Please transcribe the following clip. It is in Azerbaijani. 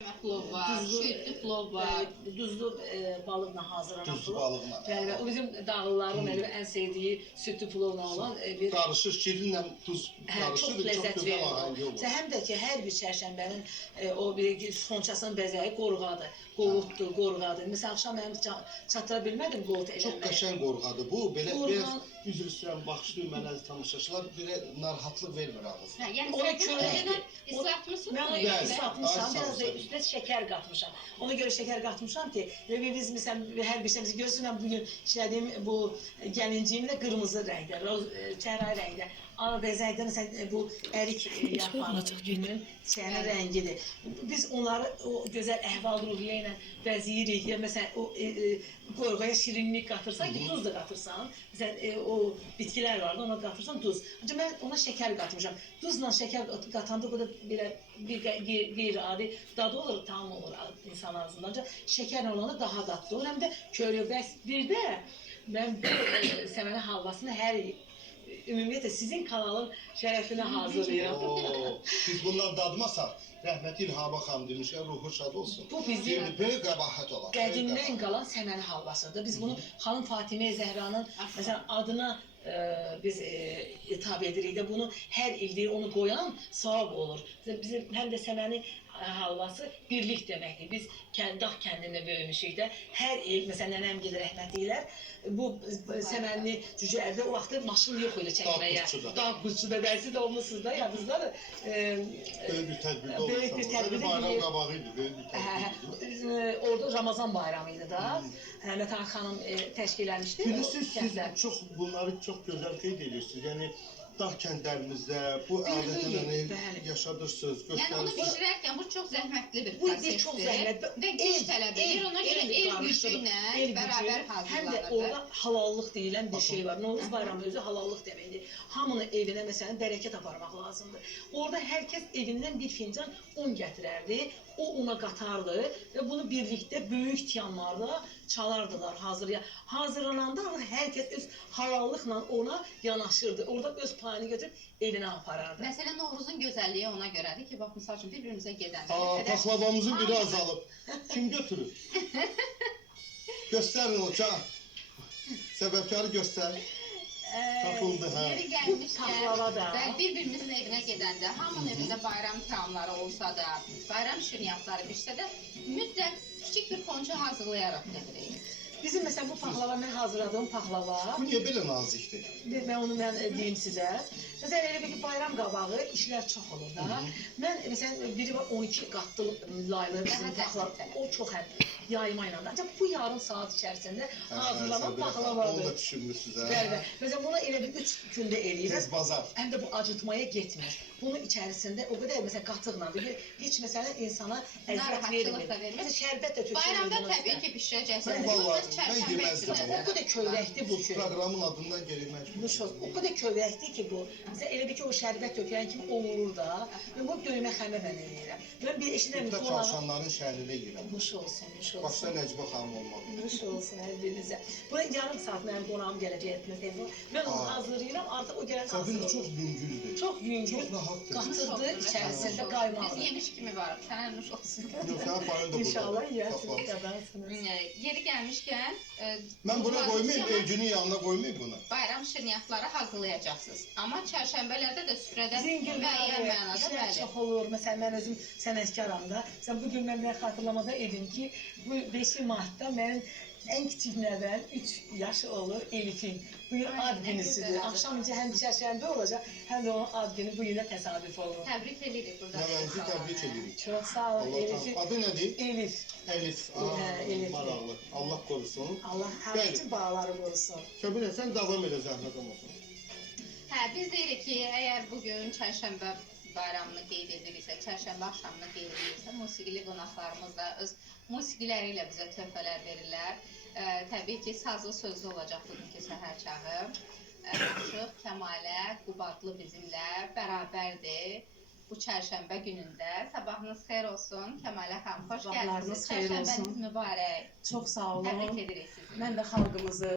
Plov var, şüydü plov var. Duzlu balıqla hazırlanan Duzlu plov. balıqla. Bəli, o bizim dağlıların ən sevdiyi südlü plovla olan bir qarışır, şirinlə duz qarışır, çox ləzzət verir. Həm də ki, hər bir çərşənbənin o bir xonçasının bəzəyi qorğadır, qovutdur, qorğadır. Məsələn, axşam mənim çatıra bilmədim qovut eləməyə. Çox qəşəng qorğadır. Bu belə biraz üzr istəyirəm, baxışlayın mənə tamaşaçılar, belə narahatlıq vermir ağzına. Yəni sən öncədən islatmısın bunu? Mən islatmışam, biraz da üstünə şəkər qatmışam. Ona görə şəkər qatmışam ki, biz məsələn hər bir şeyimizi görürsünüz, mən bugün işlədiyim bu gəlinciyim də qırmızı rəngdə, çəhrayı rəngdə. Ana bəzəkdə məsələn bu ərik yaprağının çəyinin rəngidir. Biz onları o gözəl əhval-ruhiyyə ilə bəzəyirik. Ya məsələn o qorğaya şirinlik qatırsan ki, duz da qatırsan. Məsələn o bitkilər var da, ona qatırsan duz. Ancaq mən ona şəkər qatmışam. Duzla şəkər qatanda bu da belə bir qeyri-adi dadı olur, tam olur insan ağzında. Ancaq şəkərlə olanda daha dadlı olur. Həm də köylü bəs bir də mən bu səməni halvasını hər ümumiyyətlə sizin kanalın şərəfinə hazırlayıram. Biz bundan dadmasaq, rəhmətli İlhaba xanım demişlər, ruhu şad olsun. Bu bizim böyük qəbahət olar. qədimdən qalan səməni halvasıdır. Biz bunu xanım Fatimə Zəhranın məsələn adına biz itav edirik də bunu hər ildə onu qoyan savab olur. Bizim həm də səməni halvası birlik deməkdir. Biz dağ kəndində böyümüşük də hər il məsələn nənəm gedir rəhmətliklər bu səmənli cücərdə o vaxtda maşın yox idi çəkməyə. Dağ quşçuda dərsi də olmuşsunuz da yadınızdadır. Böyük bir tədbirdə olmuşsunuz. Böyük bir tədbirdə. Bayram qabağı idi, böyük bir tədbir. Orada Ramazan bayramı idi da. Məthan xanım təşkil eləmişdi. Bilirsiniz, siz bunları çox gözəl qeyd edirsiniz. Yəni dağ kəndlərimizdə bu adətləri yaşadırsınız, göstərirsiniz. Yəni onu bişirərkən bu çox zəhmətli bir prosesdir. Çox zəhmətli və güc tələb edir. Ona görə el gücü ilə bərabər hazırlanır. Həm də orada halallıq deyilən bir şey var. Novruz bayramı özü halallıq deməkdir. Hamının evinə məsələn bərəkət aparmaq lazımdır. Orada hər kəs evindən bir fincan un gətirərdi. O una qatardı və bunu birlikdə böyük tiyanlarda çalardılar hazırlananda hər kəs öz halallıqla ona yanaşırdı. Orada öz payını götürüb evinə aparardı. Məsələn, Novruzun gözəlliyi ona görədir ki, bax, misal üçün, bir-birimizə gedəndə... Paxlavamızın biri azalıb. Kim götürür? Göstərin o, səbəbkarı göstərin. Tapıldı, hə. Yeri gəlmişkən, bir-birimizin evinə gedəndə, hamının evində bayram tamları olsa da, bayram şirniyyatları pişsə də, mütləq kiçik bir xonça hazırlayaraq gedirik. Bizim məsələn bu paxlava, mən hazırladığım paxlava... Bu niyə belə nazikdir? Mən onu deyim sizə. Məsələn, elə bir ki, bayram qabağı işlər çox olur da. Mən, məsələn, biri var 12 qatlı laylı bizim paxlava. O çox yayma ilə. Ancaq bu yarım saat içərisində hazırlanan paxlavadır. Onu da düşünmürsünüz, hə? Bəli. Məsələn, buna elə bir 3 gündə eləyir. Tez bazar. Həm də bu acıtmaya getmir. Bunun içərisində o qədər, məsələn, qatıqla, heç məsələn, insana əziyyət vermir. Məsələn, şərbət də tökülür. Bayramda təbii ki, pişirəcəksiniz. Mən yeməzdim. O qədər kövrəkdir bu ki. Proqramın adından geri məcbur. O qədər kövrəkdir ki bu. Məsələn, elə bir ki, o şərbət tökülən kimi olurur da. Mən bunu döymə xəmirlə eləyirəm. Mən bir eşidirəm. Burada çalışanların şəhərinə yiyirəm. Nuş olsun, nuş olsun. Başda Nəcibə xanım olmalı. Nuş olsun hər birinizə. Buna yarım saat mənim qonağım gələcək. Mən onu hazırlayıram, artıq o gələn hazır olur. Çox yüngüldür. Çox yüngül. Çox rahatdır. Qatıqdır, içərisində qaymalı. Biz yemiş kimi varıq, sənə nuş olsun. Yox, sənə payın da burada. İnşallah yiyəsiniz, qadarsınız. Yeri gəlmişkən... Mən buna qoymayayım, evcinin yanına qoymayayım bunu. Bayram şirniyyatları hazırlayacaqsınız. Amma çərşənbələrdə də süfrədə müəyyən mənada işlər çox olur. Məsələn, mən özüm sənətkaram da. Məsələn, bugün mən xatırlamada edim ki, bu 5 martda mənim ən kiçik nəvəm 3 yaşı olur Elifin. Bugün ad günüsüdür. Axşamıncı həm çərşənbə olacaq, həm də onun ad günü bu günə təsadüf olur. Təbrik edirik burada. Nəvənizi təbrik edirik. Çox sağ olun Elifin. Adı nədir? Elif. Elif. Maraqlı. Allah qorusun. Allah həmişə bağları qorusun. Kəbinə, sən davam elə zəhmət olmasın. Hə, biz deyirik ki, əgər bugün çərşənbə bayramını qeyd ediriksə, çərşənbə axşamını qeyd ediriksə, musiqili qonaqlarımız da öz musiqiləri ilə bizə töhfələr verirlər. Təbii ki, sazlı sözlü olacaq bugünkü səhər çağı. Aşıq Kəmalə Qubadlı bizimlə bərabərdir bu çərşənbə günündə. Sabahınız xeyir olsun. Kəmalə xanım, xoş gəldiniz. Çərşənbəniz mübarək. Çox sağ olun. Təbrik edirik sizi. Mən də xalqımızı